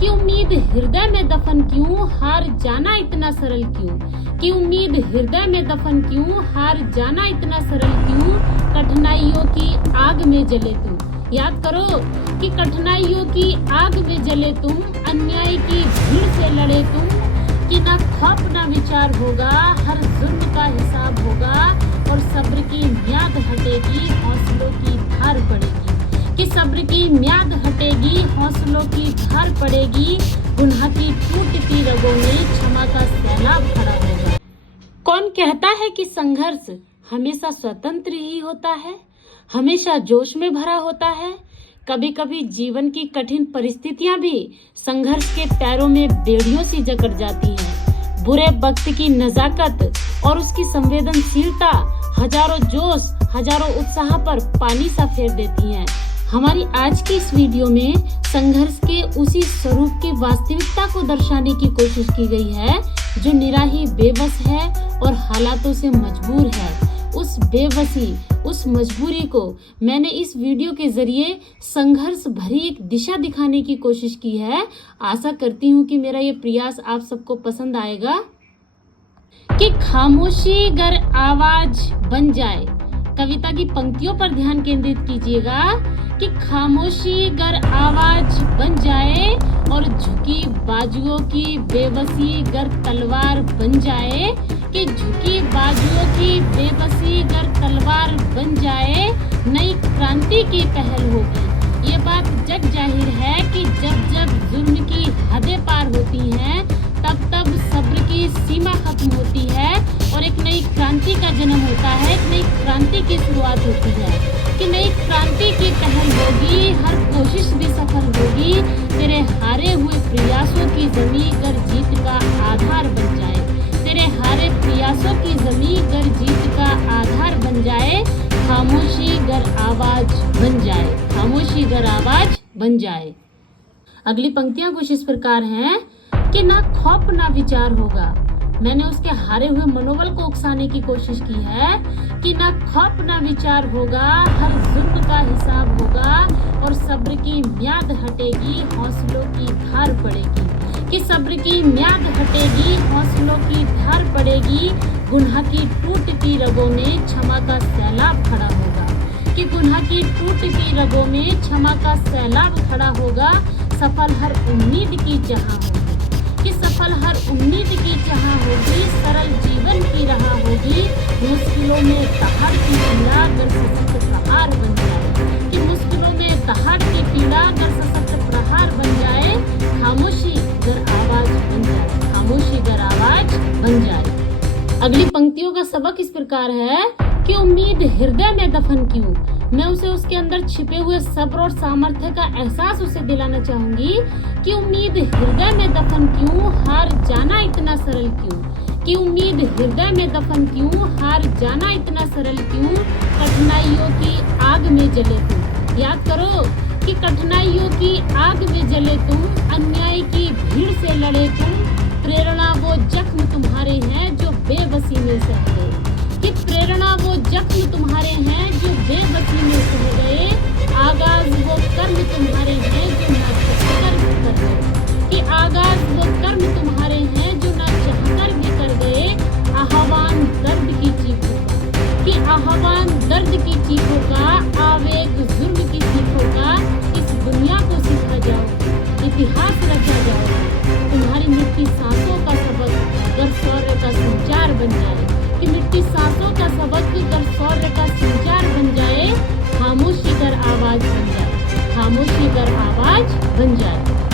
कि उम्मीद हृदय में दफन क्यों, हार जाना इतना सरल क्यों। कि उम्मीद हृदय में दफन क्यों, हार जाना इतना सरल क्यों। कठिनाइयों की आग में जले तुम, याद करो कि कठिनाइयों की आग में जले तुम, अन्याय की भीड़ से लड़े तुम। कि ना खौफ ना विचार होगा, हर जुल्म का हिसाब होगा, और सब्र की म्याद हटेगी, हौसलों की धार पड़ेगी। कि सब्र की म्याद हटेगी, हौसलों की धार पड़ेगी, गुनाह की टूटती रगों में क्षमा का सैलाब खड़ा होगा। कौन कहता है कि संघर्ष हमेशा स्वतंत्र ही होता है, हमेशा जोश में भरा होता है। कभी कभी जीवन की कठिन परिस्थितियां भी संघर्ष के पैरों में बेड़ियों सी जकड़ जाती हैं। बुरे वक्त की नजाकत और उसकी संवेदनशीलता हजारों जोश, हजारों उत्साह पर पानी सा फेर देती हैं। हमारी आज की इस वीडियो में संघर्ष के उसी स्वरूप की वास्तविकता को दर्शाने की कोशिश की गई है जो निराही बेबस है और हालातों से मजबूर है। उस बेबसी, उस मजबूरी को मैंने इस वीडियो के जरिए संघर्ष भरी एक दिशा दिखाने की कोशिश की है। आशा करती हूँ कि मेरा ये प्रयास आप सबको पसंद आएगा। कि खामोशी गर आवाज बन जाए, कविता की पंक्तियों पर ध्यान केंद्रित कीजिएगा। कि खामोशी गर आवाज बन जाए और झुकी बाजुओं की बेबसी गर तलवार बन जाए। कि झुकी बाजुओं की बेबसी गर तलवार बन जाए, नई क्रांति की पहल होगी। ये बात जग जाहिर है कि जब जब जुल्म की हदें पार होती हैं, तब तब सब्र की सीमा खत्म होती है और एक नई क्रांति का जन्म होता है, एक नई क्रांति की शुरुआत होती है। कि नई क्रांति की पहल होगी, हर कोशिश भी सफल होगी, तेरे हारे हुए प्रयासों की जमीन गर जीत का आधार बन जाए। तेरे हारे प्रयासों की जमीन गर जीत का आधार बन जाए, खामोशी गर आवाज बन जाए, खामोशी गर आवाज बन जाए। अगली पंक्तियां कुछ इस प्रकार हैं कि ना खौफ ना विचार होगा। मैंने उसके हारे हुए मनोबल को उकसाने की कोशिश की है। कि ना खौफ ना विचार होगा, हर जुल्म का हिसाब होगा, और सब्र की म्याद हटेगी, हौसलों की धार पड़ेगी। कि सब्र की म्याद हटेगी, हौसलों की धार पड़ेगी, गुनाह की टूटती रगों में क्षमा का सैलाब खड़ा होगा। कि गुनाह की टूटती रगों में क्षमा का सैलाब खड़ा होगा, सफल हर उम्मीद की जहां होगी। कि सफल हर उम्मीद की जहां होगी, सरल जीवन की राह होगी, मुश्किलों में दहाड़ की पीड़ा गर सशक्त प्रहार बन जाए। कि मुश्किलों में दहाड़ की पीड़ा गर सशक्त प्रहार बन जाए, खामोशी गर आवाज बन जाए, खामोशी गर आवाज बन जाए। अगली पंक्तियों का सबक इस प्रकार है कि उम्मीद हृदय में दफन क्यों। मैं उसे उसके अंदर छिपे हुए सब्र और सामर्थ्य का एहसास उसे दिलाना चाहूंगी। कि उम्मीद हृदय में दफन क्यों, हार जाना इतना सरल क्यों। कि उम्मीद हृदय में दफन क्यों, हार जाना इतना सरल क्यों। कठिनाइयों की आग में जले तुम, याद करो कि कठिनाइयों की आग में जले तुम, अन्याय की भीड़ से लड़े तुम। प्रेरणा वो जख्म तुम्हारे हैं जो बेबसी में सह गए। कि प्रेरणा वो जख्म तुम्हारे हैं जो बेबसी में सह गए, आगाज वो कर्म तुम्हारे हैं जो ना चाहकर भी कर गए। कि आगाज वो कर्म तुम्हारे हैं जो ना चाहकर भी कर गए, आह्वान दर्द की चीखों का। कि आह्वान दर्द की चीखों का, आवेग जुर्म की चीखों का, इस दुनिया को सीखा जाओ, इतिहास रचा जाओ। तुम्हारी मिट्टी सांसों का सबक गर शौर्य का संचार बन जाए। कि मिट्टी सांसों का सबक गर शौर्य का संचार बन जाए, खामोशी गर आवाज बन जाए, खामोशी गर आवाज बन जाए।